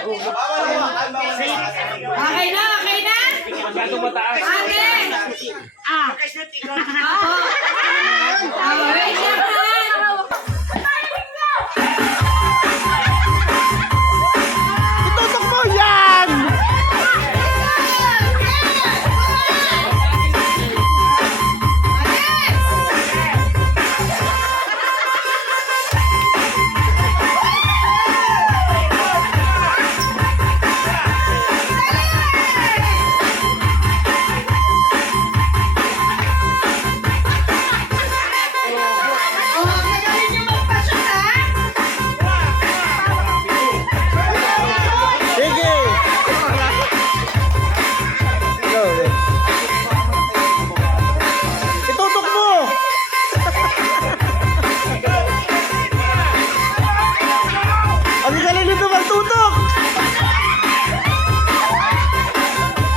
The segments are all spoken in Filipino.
Okay na, okay na? Masyadong mataas. Okay. Ah. Oo. Wait lang ha. Itutok mo yan! Sige! Itutok mo! Ang galing nito magtutok!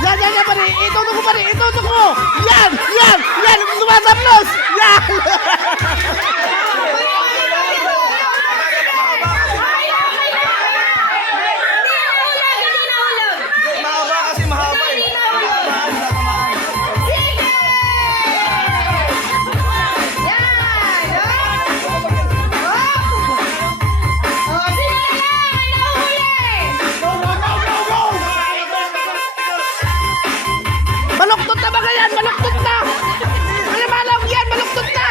Yan, yan, yan, pare! Itutok mo, pare! Itutok mo! Yan! Yan! Yan! Lumasaplos! Yan! Mahaba kasi mahaba eh. Baluktot na ba yan? Baluktot na! Malamalaw yan! Baluktot na!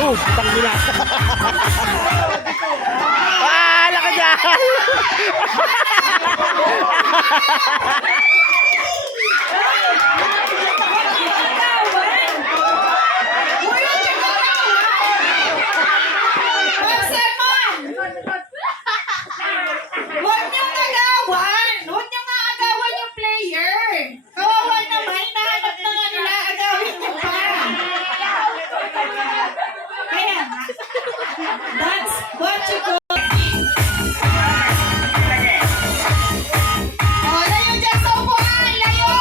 Oh, tangila. Laka dyan! Huwag niyong agawan! Huwag niyong nga agawan yung player! Kawawa naman, nahanap na nga nila, agawin niyo pa! Kaya nga, that's what you call... Oh, layo dyan sa upuan! Layo!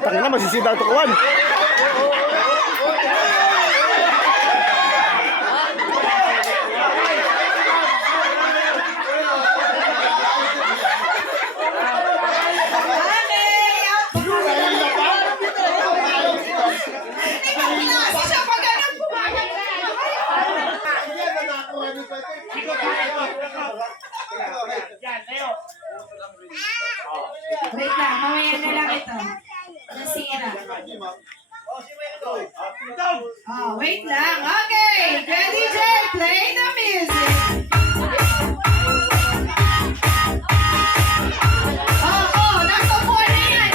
Tangina, masisita ito kawan. Wait lang, mamaya na lang ito. Nasira. Oh, wait lang. Okay, Ready, DJ, play the music. Oh, nasa upuan na yan.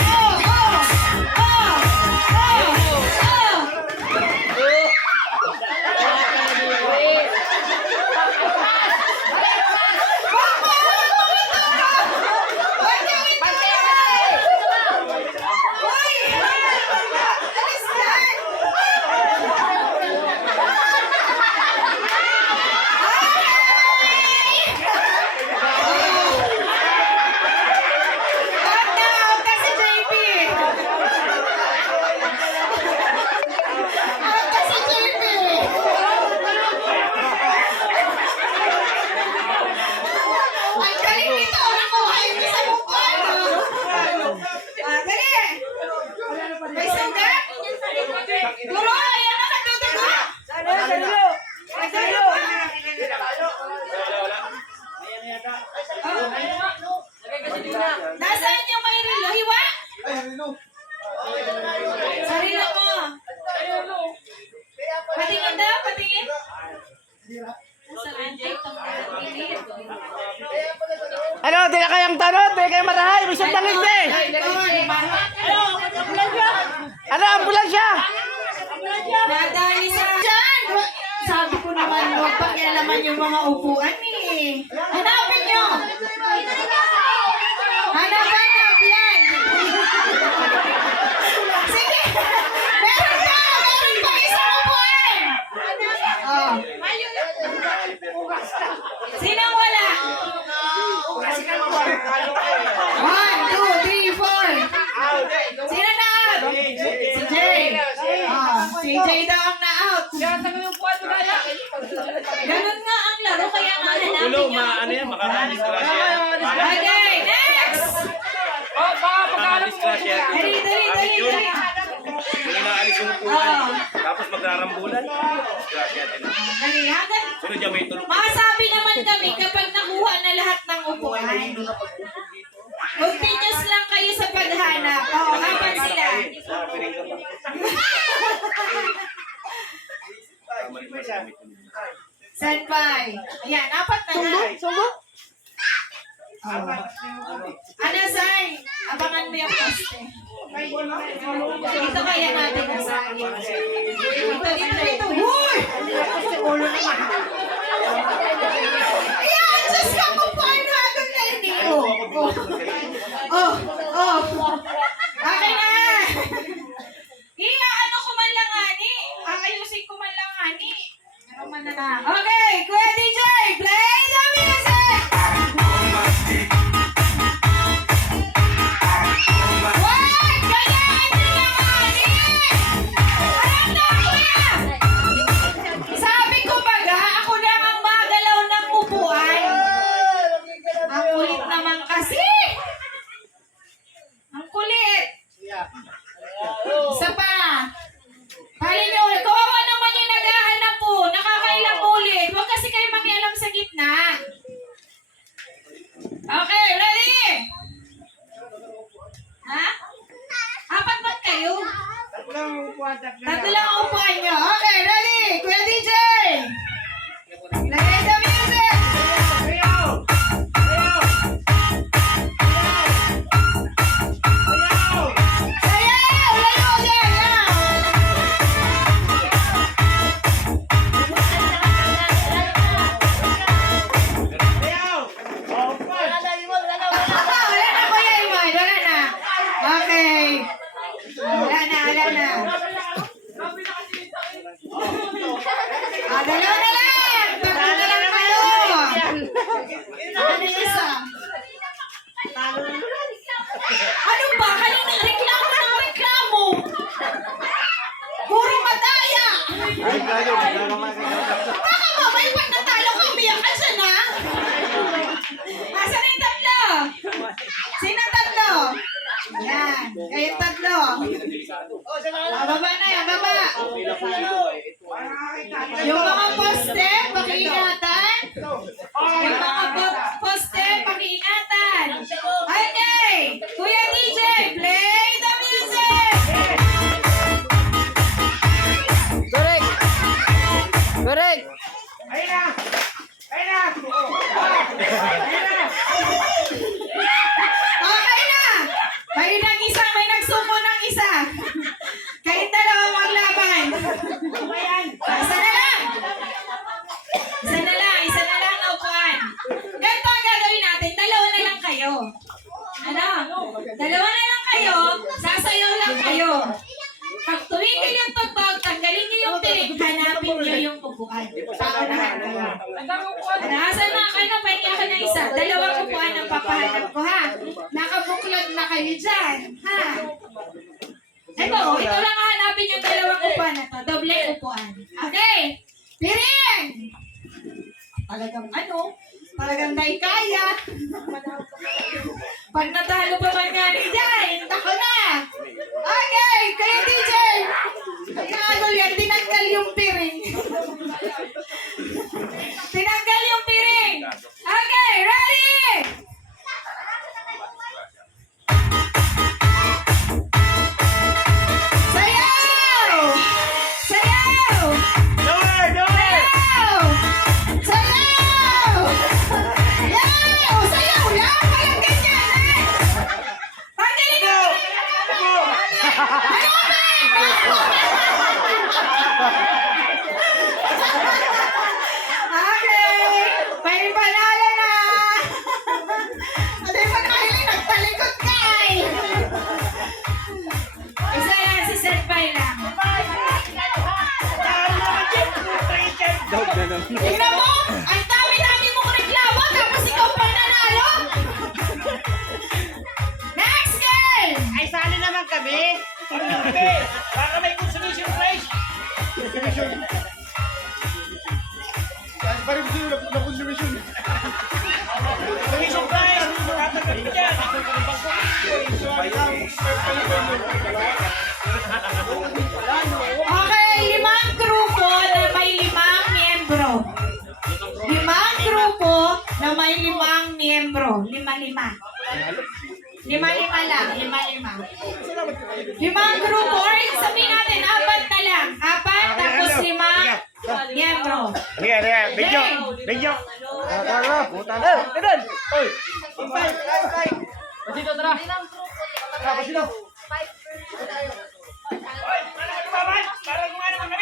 Nasaan yung may relo? Hiwa? Sarili mo. Patingin daw, patingin. Ano, di na kayang tanong, di kayo marahay, may isang langit eh. Ano, ambulansya? Nadali sa dyan! Sabi ko naman, huwag pakialaman yung mga upuan eh. Hanapin nyo! Hanap yan! Sige! Meron pa isang upuan! Oh. Sinang wala? 1, 2, 3, 4. Sino na out? Si Jay. Oh, si Jay daw ang na-out. Ganun nga ang laro, kaya nga hanapin Gulo, niya. ano yan, makakadisgrasya. Okay, next! Makakadisgrasya. Dali. Hindi maalis yung upuan. Tapos magrarambulan. Disgrasya din. Dali, hanggang Sunod dyan may tulog. masabi naman kami kapag nakuha na lahat ng upuan. Continuous lang kayo sa paghanap. Oo, hapan sila. Standby. Ayan, apat na nga. Sumbo? Ano, Sai? Abangan mo yung poste. Dito kaya natin ang Sai. Dito. Huy! Ayan, Diyos ka mo pa na agad na hindi. Okay na. Ano ko man lang, Ani. Ayusin ko man lang, Ani. Ano man na. Okay, Kuya DJ, play the music! Wait! Ganyan nyo lang, Ani! Alam na, Kuya! Sabi ko baga, ako lang ang magalaw ng upuan. Ang kulit naman kasi. Ang kulit. Isa pa. Halin nyo, kawawa naman yung naghahanap po. Nakakailang ulit. Huwag kasi kayo mangialam sa gitna. Okay, ready? Ha? Apat ba't kayo? Tatlo lang ang upuan nyo. Okay, ready? Kuya DJ! Lagay the music! Sayaw! Layo dyan! Wala na, Kuya Iman. Wala na. Okay. Wala na. Dalawa na lang. Tatlo na lang kayo. Ano yung isa? Ano ba? Kanina reklamo ng reklamo. Puro madaya. Baka mamay pag natalo ka, umiyak ka siya na. Asan yung tatlo? Sino tatlo? Yan. Kayong tatlo. Baba na yan, baba. Yung mga poste, pakiingatan. Yung mga poste, pakiingatan. Okay. Kuya DJ, play the music. Correct! Okay na. May nag-isa, may nagsuko ng isa. Kayong dalawa maglaban. Isa na lang na upuan. Ganito ang gagawin natin, dalawa na lang kayo. Ano? Dalawa na lang kayo, sasayaw lang kayo. Pag tumigil yung tugbog, tanggalin niyo yung tirik, hanapin niyo yung upuan. Paunahan kayo. Nasa na kayo, pahinga ka na isa. Dalawang upuan ang papahanap ko, ha? Nakabuklod na kayo dyan, ha? Ito lang hanapin yung dalawang upuan na to. Doble upuan. Okay? Piring! Talagang dahil kaya. Pag natalo pa man nga ni Jai, tako na. Okay, kayo DJ. Ano yan, tinanggal yung piring. Tinanggal yung piring. Okay, ready? Sayaw! Sayaw! Sayaw! Sayaw! Tingnan mo! Ang dami-dami mong reklamo tapos ikaw pa nanalo! Next game! Ay, sali naman kami. Para may consolation prize. Consolation prize. Tatanggapin dyan. Okay, 5 grupo na may 5 miyembro. 5 grupo na may 5 miyembro. 5-5. 5-5 lang, 5-5. 5 grupo, or sabihin natin, 4 na lang. 4, tapos 5 miyembro. Sige, video. Video. Hoy, para lumaban. Para lumaban kami.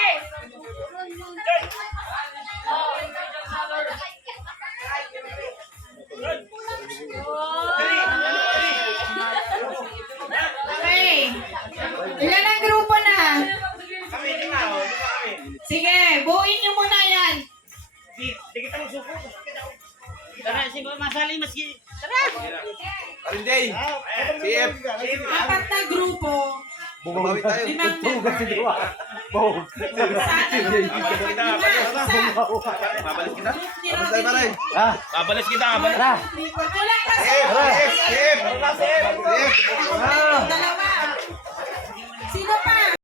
Okay. Ilan ang grupo na? Kami, lima. Kami. Sige, buuin nyo muna yan. Di kita magsuko. Tara, si masali maski. Arinday! CF! 4 na grupo. Bumawi tayo. 5 member. Babalik kita. Tapos tayo pare. Babalis kita. Babalis. Kulang ka sa CF! CF! CF! dalawa. Sino pa?